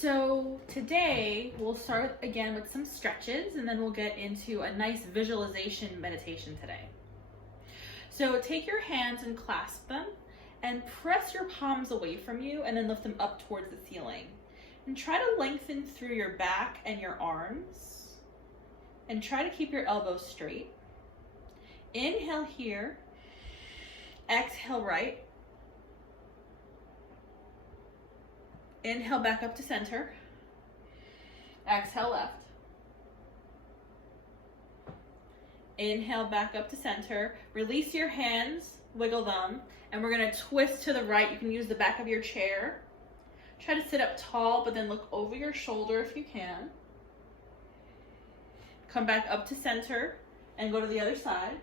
So today we'll start again with some stretches and then we'll get into a nice visualization meditation today. So take your hands and clasp them and press your palms away from you and then lift them up towards the ceiling. And try to lengthen through your back and your arms and try to keep your elbows straight. Inhale here, exhale right. Inhale back up to center. Exhale left. Inhale back up to center. Release your hands, wiggle them, and we're gonna twist to the right. You can use the back of your chair. Try to sit up tall, but then look over your shoulder if you can. Come back up to center and go to the other side.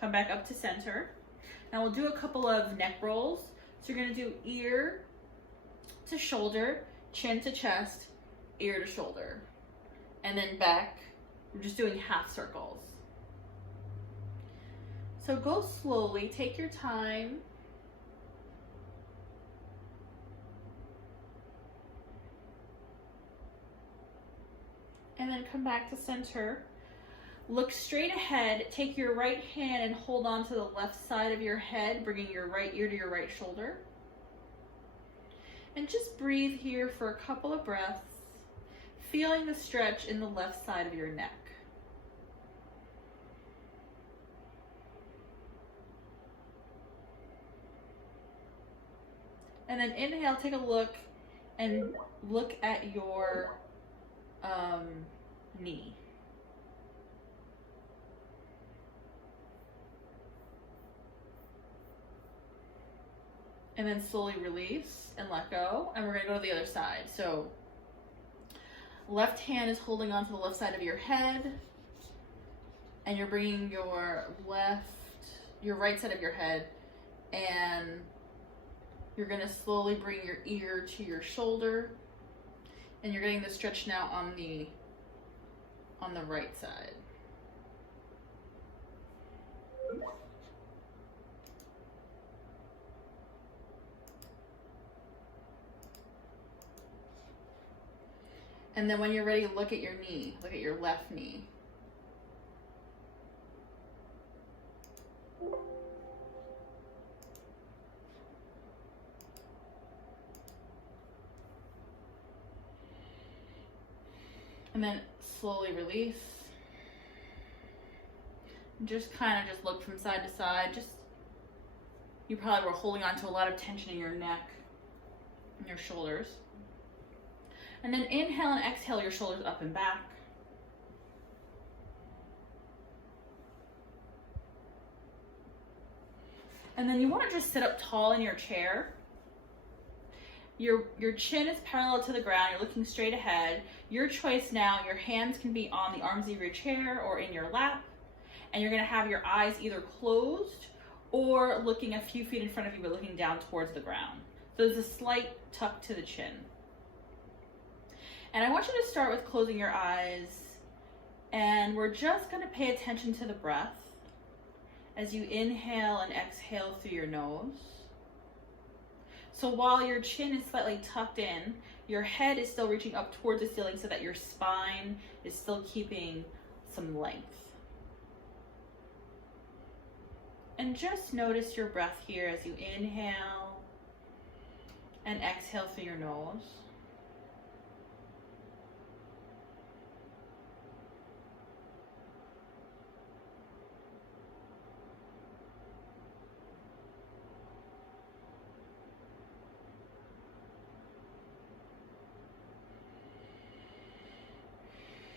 Come back up to center. Now we'll do a couple of neck rolls. So you're gonna do ear to shoulder, chin to chest, ear to shoulder. And then back, we're just doing half circles. So go slowly, take your time. And then come back to center. Look straight ahead, take your right hand and hold on to the left side of your head, bringing your right ear to your right shoulder. And just breathe here for a couple of breaths, feeling the stretch in the left side of your neck. And then inhale, take a look and look at your knee. And then slowly release and let go. And we're gonna go to the other side. So left hand is holding on to the left side of your head. And you're bringing your right side of your head. And you're gonna slowly bring your ear to your shoulder. And you're getting the stretch now on the right side. And then when you're ready, look at your knee. Look at your left knee. And then slowly release. Just kind of look from side to side. You probably were holding on to a lot of tension in your neck and your shoulders. And then inhale and exhale your shoulders up and back. And then you want to just sit up tall in your chair. Your chin is parallel to the ground. You're looking straight ahead. Your choice now, your hands can be on the arms of your chair or in your lap. And you're going to have your eyes either closed or looking a few feet in front of you, but looking down towards the ground. So there's a slight tuck to the chin. And I want you to start with closing your eyes, and we're just going to pay attention to the breath as you inhale and exhale through your nose. So while your chin is slightly tucked in, your head is still reaching up towards the ceiling so that your spine is still keeping some length. And just notice your breath here as you inhale and exhale through your nose.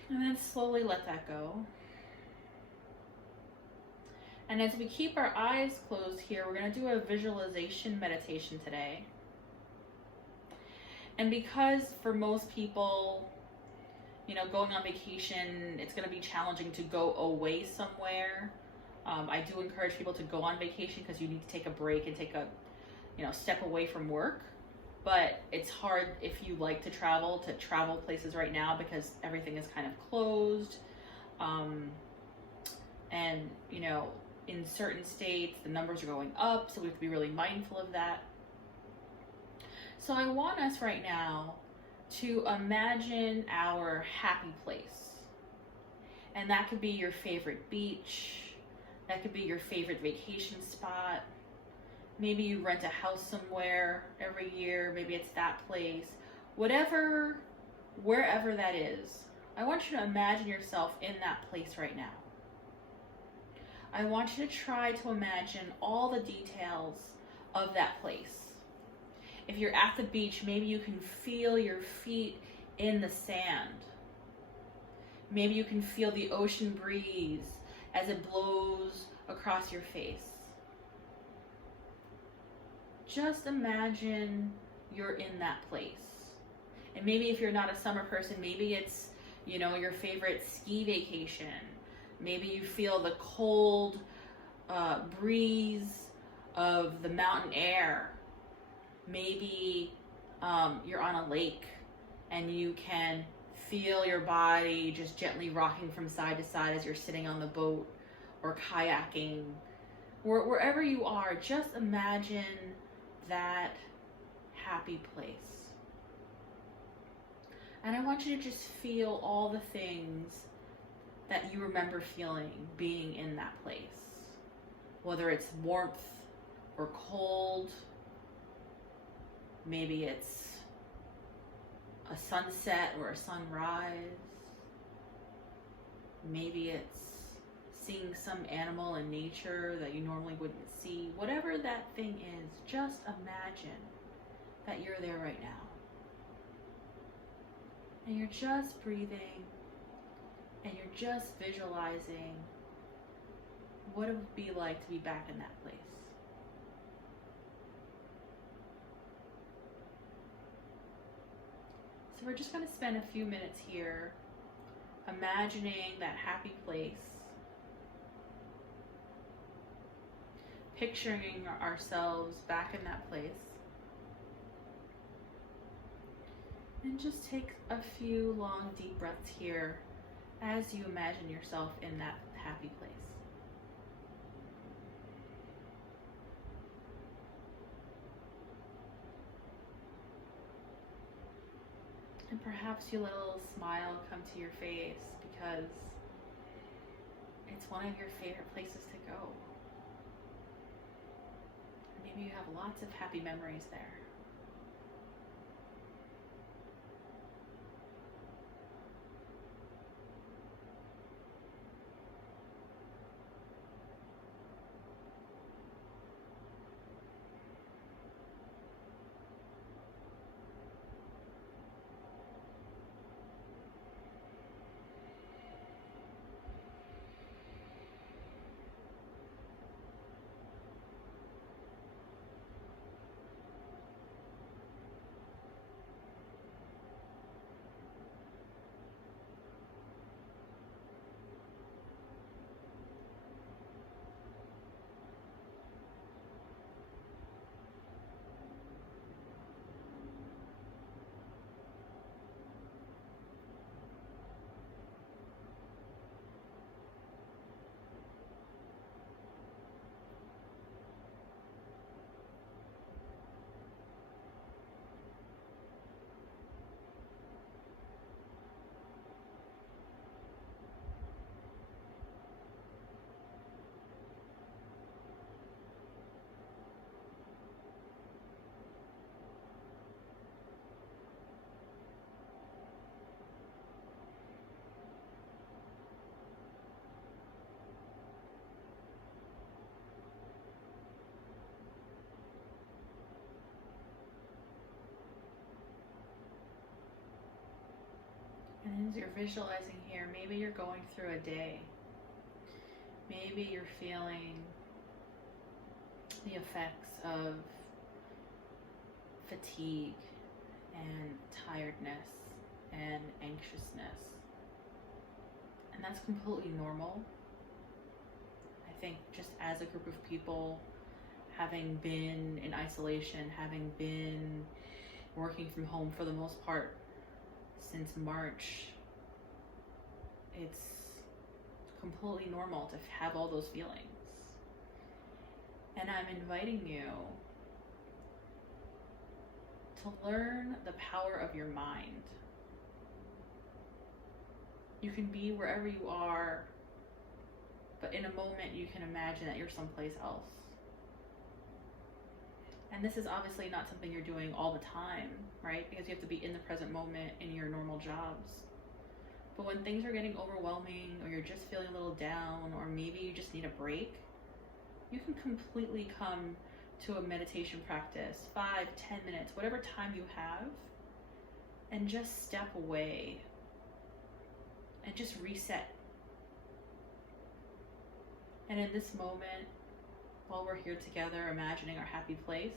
And then slowly let that go. And as we keep our eyes closed here, we're going to do a visualization meditation today. And because for most people, going on vacation, it's going to be challenging to go away somewhere. I do encourage people to go on vacation because you need to take a break and take a, step away from work. But it's hard if you like to travel places right now because everything is kind of closed. And, in certain states, the numbers are going up, so we have to be really mindful of that. So I want us right now to imagine our happy place. And that could be your favorite beach. That could be your favorite vacation spot. Maybe you rent a house somewhere every year. Maybe it's that place. Whatever, wherever that is, I want you to imagine yourself in that place right now. I want you to try to imagine all the details of that place. If you're at the beach, maybe you can feel your feet in the sand. Maybe you can feel the ocean breeze as it blows across your face. Just imagine you're in that place. And maybe if you're not a summer person, maybe it's, your favorite ski vacation. Maybe you feel the cold breeze of the mountain air. Maybe you're on a lake and you can feel your body just gently rocking from side to side as you're sitting on the boat or kayaking. Wherever you are, just imagine that happy place. And I want you to just feel all the things that you remember feeling being in that place. Whether it's warmth or cold, maybe it's a sunset or a sunrise. Maybe it's seeing some animal in nature that you normally wouldn't see. Whatever that thing is, just imagine that you're there right now. And you're just breathing and you're just visualizing what it would be like to be back in that place. So we're just going to spend a few minutes here imagining that happy place, picturing ourselves back in that place, and just take a few long deep breaths here as you imagine yourself in that happy place. And perhaps you let a little smile come to your face because it's one of your favorite places to go. Maybe you have lots of happy memories there. And as you're visualizing here, maybe you're going through a day. Maybe you're feeling the effects of fatigue and tiredness and anxiousness. And that's completely normal. I think just as a group of people, having been in isolation, having been working from home for the most part since March, it's completely normal to have all those feelings. And I'm inviting you to learn the power of your mind. You can be wherever you are, but in a moment you can imagine that you're someplace else. And this is obviously not something you're doing all the time, right? Because you have to be in the present moment in your normal jobs. But when things are getting overwhelming, or you're just feeling a little down, or maybe you just need a break, you can completely come to a meditation practice, 5, 10 minutes, whatever time you have, and just step away and just reset. And in this moment, while we're here together, imagining our happy place,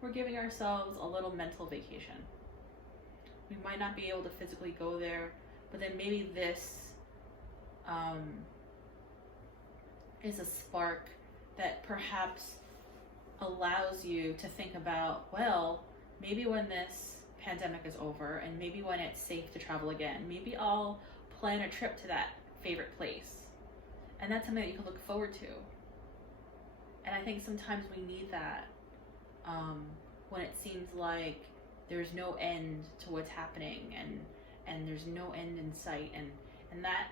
we're giving ourselves a little mental vacation. We might not be able to physically go there, but then maybe this is a spark that perhaps allows you to think about, well, maybe when this pandemic is over, and maybe when it's safe to travel again, maybe I'll plan a trip to that favorite place. And that's something that you can look forward to. And I think sometimes we need that when it seems like there's no end to what's happening, and there's no end in sight, and that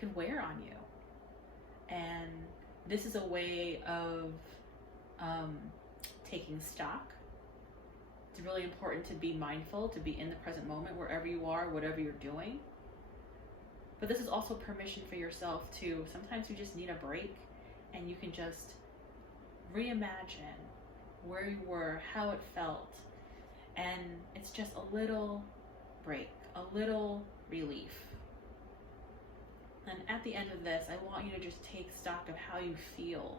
can wear on you. And this is a way of taking stock. It's really important to be mindful, to be in the present moment wherever you are, whatever you're doing. But this is also permission for yourself to, sometimes you just need a break, and you can just reimagine where you were, how it felt, and it's just a little break, a little relief. And at the end of this, I want you to just take stock of how you feel.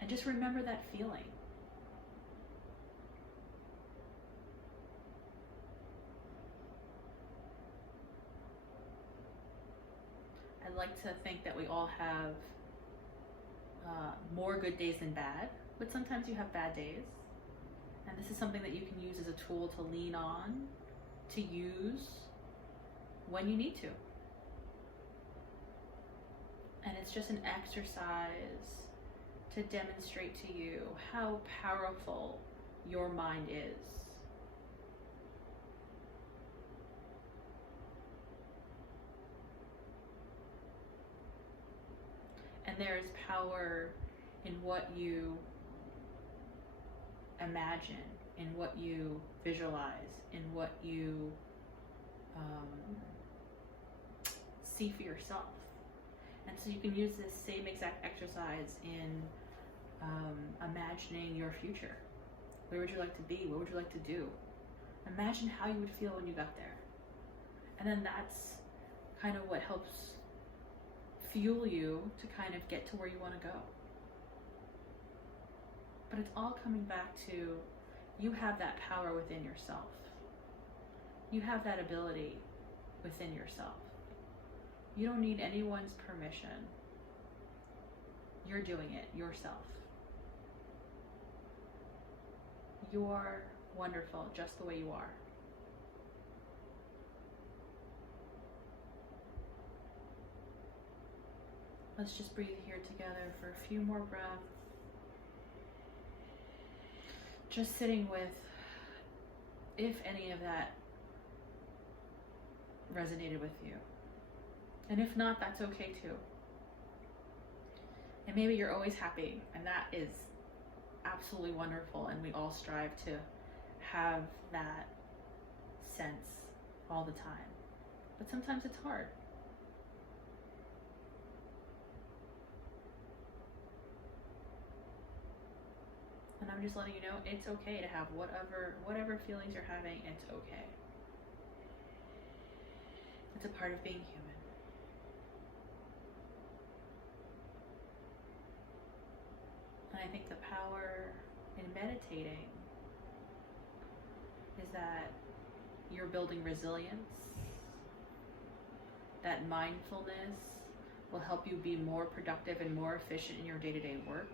And just remember that feeling. I'd like to think that we all have more good days than bad, but sometimes you have bad days. And this is something that you can use as a tool to lean on, to use when you need to. And it's just an exercise to demonstrate to you how powerful your mind is. And there is power in what you imagine, in what you visualize, in what you see for yourself. And so you can use this same exact exercise in imagining your future. Where would you like to be? What would you like to do? Imagine how you would feel when you got there. And then that's kind of what helps fuel you to kind of get to where you want to go. But it's all coming back to, you have that power within yourself. You have that ability within yourself. You don't need anyone's permission. You're doing it yourself. You're wonderful just the way you are. Let's just breathe here together for a few more breaths. Just sitting with if any of that resonated with you. And if not, that's okay too. And maybe you're always happy, and that is absolutely wonderful, and we all strive to have that sense all the time. But sometimes it's hard. And I'm just letting you know it's okay to have whatever feelings you're having, it's okay. It's a part of being human. And I think the power in meditating is that you're building resilience. That mindfulness will help you be more productive and more efficient in your day-to-day work.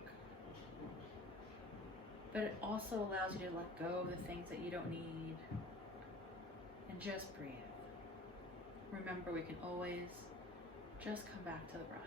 But it also allows you to let go of the things that you don't need and just breathe. Remember, we can always just come back to the breath.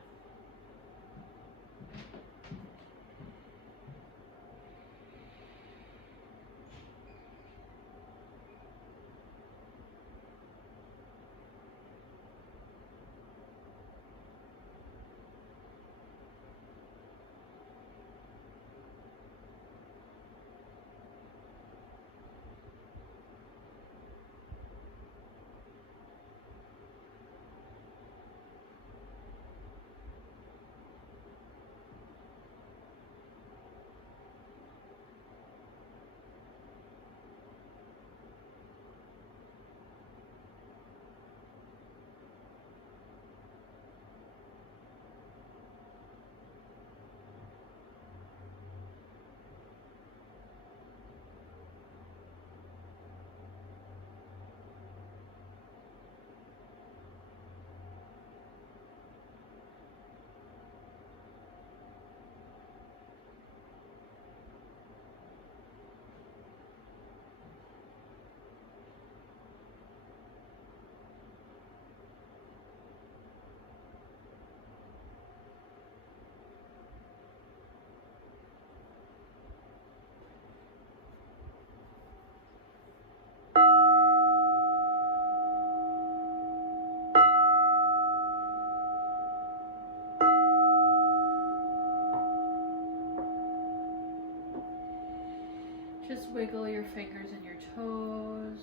Just wiggle your fingers and your toes.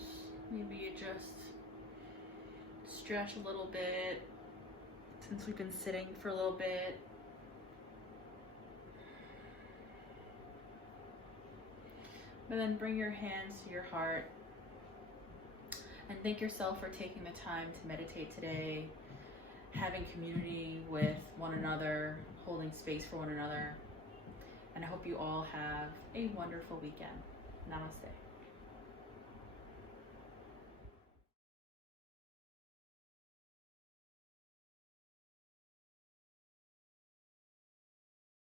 Maybe you just stretch a little bit since we've been sitting for a little bit. And then bring your hands to your heart and thank yourself for taking the time to meditate today, having community with one another, holding space for one another. And I hope you all have a wonderful weekend. Namaste.